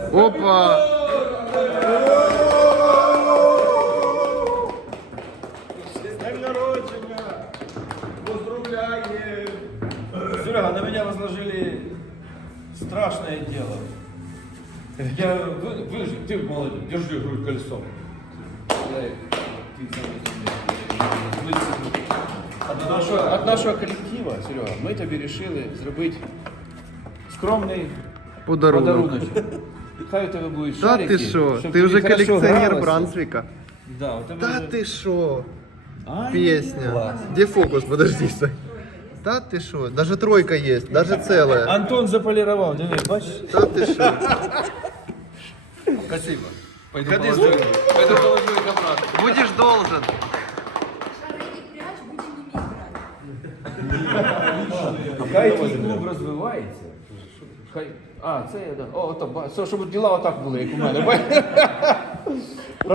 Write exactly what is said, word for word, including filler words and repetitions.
Опа! С днем народження! Поздравляем! Серега, на меня возложили страшное дело. Я вы, выжил, ты молодец, держи грудь колесом. От нашого, от нашого колектива, Серега, ми тобі вирішили зробити скромний Подарунок. подаруночок. Хай у тебе будуть Та шарики. ти що? щоб Ти тобі вже хорошо колекціонер гралося. Брансвіка. Да, у тебе Та вже- ти що? Ай, Песня. клас. Где фокус? Подожди, Сань. Та ти що? Даже тройка есть, даже целая. Антон заполировал, диви, бачиш? Та ти що? Спасибо. Пойду положу. Пойду положу их обратно. Будешь должен. Шары и прячь, будем ими играть. Хай твій клуб розвивається. Хай... А, це я, да. О, ото, ба- все, щоб діла отак були, як у мене.